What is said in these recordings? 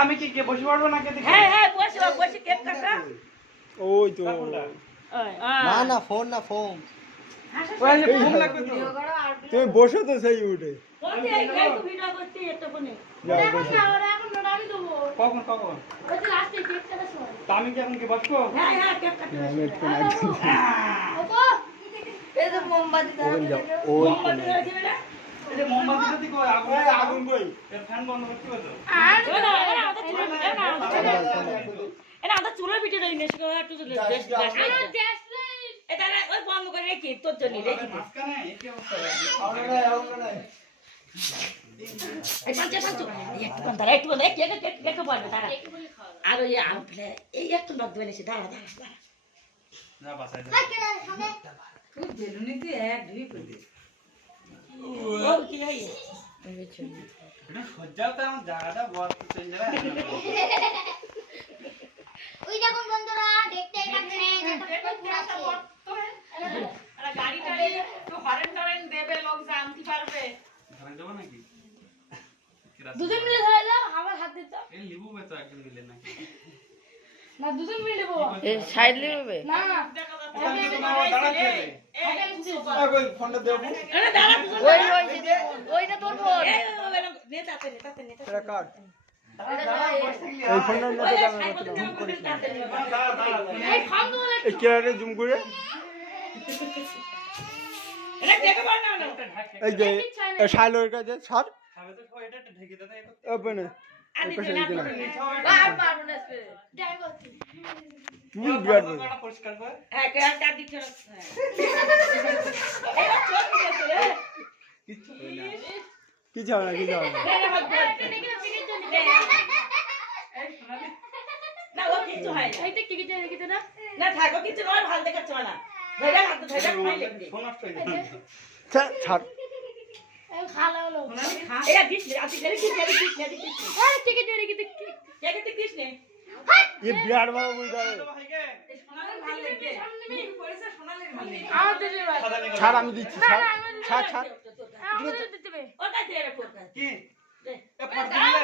আমি কি কে বসে পড়বো না কে দেখি? হ্যাঁ হ্যাঁ বসে কেক কাটা। ওই তো না না ফোন না ফোন ওই যে ফোন লাগবে তো। তুমি বসো তো সেই উঠে বলছি এই তো ভিডিও করতে একটা ফোনে। যাও বসো কখন কখন? তা আমি কি এখন কি বসবো? হ্যাঁ হ্যাঁ কেক কাটা। আমি একটু একদম মোমবাতি ওখানে যাও ওই মোমবাতি ধরে দিবে না? এই যে মোমবাতি যদি কই আগুন আগুন কই এর ফ্যান বন্ধ করতে হবে তো। এনা আমাদের চুলের এনা আমাদের চুলের ভিডিও নেই নেশো একটু দেশ এটা না ওই বন্ধ করে রেখে তোর জন্য রেখে দে। মাঝখানে এই কি অবস্থা? এই পাঁচ একটু কোন দাঁড়া একটু কোন কেক পারবে দাঁড়া আর ওই আম ফেলে এই একটু লগ দেবে এসে দাঁড়া না বাসায় দে। তুই বেলুনি তুই এক দুই করে দে ও কি হয় এটা সজ্জাতে আমার জায়গাটা বড় চলে যাবে। ওই দেখুন বন্ধুরা দেখতে পাচ্ছেন আরে গাড়ি টাড়ি তো হরেন টরেন দেবে লোক জানতে পারবে ধরে দেবো নাকি? দুজন মিলে ধরে দাও আমার হাত দিতে এই লিবু বে তো একজন মিলে না। না দুজন মিলে দেবো এই সাইড লিবে না তাহলে তো আমার দাঁড়াতে হবে। ওই ফোনটা দেবো। আরে দাঁড়া ওইটা তোর ফোন নেতাতে এটা কাট দাঁড়া বসে এই ফোনটার মধ্যে এই ফাম তো বলে এই ক্যামেরা জুম করে এটা দেখে পার না এই যে শাইলোর কাছে ছাড় খাবে তো সবাই এটা একটু ঢেকে দে না এটা। ওপেনে আদি পাশে না দিকে না আর পারবো না ড্রাইভার তুমি বিরাট বড়। জায়গাটা পরিষ্কার কর। হ্যাঁ কেয়ারটা দিতে এবার চোখ দিয়েছে রে কিচ্ছু হয় না। কিছু হবে না কিছু হবে না না ও কিছু হয় না এইটা টিকিট রেখে না না থাকো কিছু নয় ভালো দেখাচ্ছে না ধরে হাত ধরে খাই লাগবে ফোন নষ্ট হয়ে যাবে। ছাড় এই খালা হলো এটা দিস নে আদি করে দিস নে এই টিকিট রেখে দে কে কে দিস নে ये बिहार बाबू बुझा তো ভাইকে সোনালি ভালো লাগবে পয়সা সোনালি ভালো লাগবে আমাদের এবার সাদা নিয়ে ছাড় আমি দিচ্ছি ছাড় ছাড় আমাদের দিতে হবে ওটা দিয়ে রে ফোন কি দে এ ফট দিলে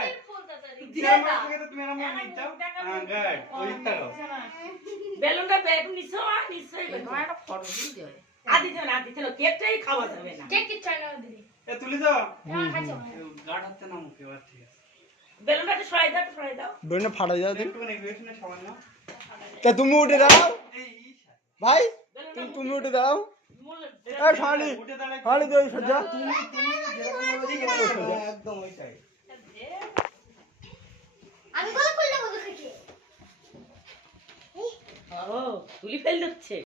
দিয়ে দাও তুমি এরকম নিয়ে যাও। হ্যাঁ গাড ওই তারো। বেলুনটা ব্যাগ নিছো আর নিশ্চয়ই একটা ফটো দিও আদি যেন কেকটাই খাওয়া যাবে না কেক কি চাই না দিদি এ তুলি দাও। হ্যাঁ খাচ্ছো গাড হচ্ছে না মুখে আর ঠিক আছে। বেলুনটা সরাই দাও বনে ফাটা যাও তুই একটু নেগোশিয়েশনে সামান্য। তা তুমি উঠে দাও এই ভাই তুমি উঠে দাও এ শালি উঠে দাঁড়াই। শালি দই সজ্জা একদম ওইটাই। আমি বলে খুললে বলে দেখি ও তুলি ফেল দিচ্ছে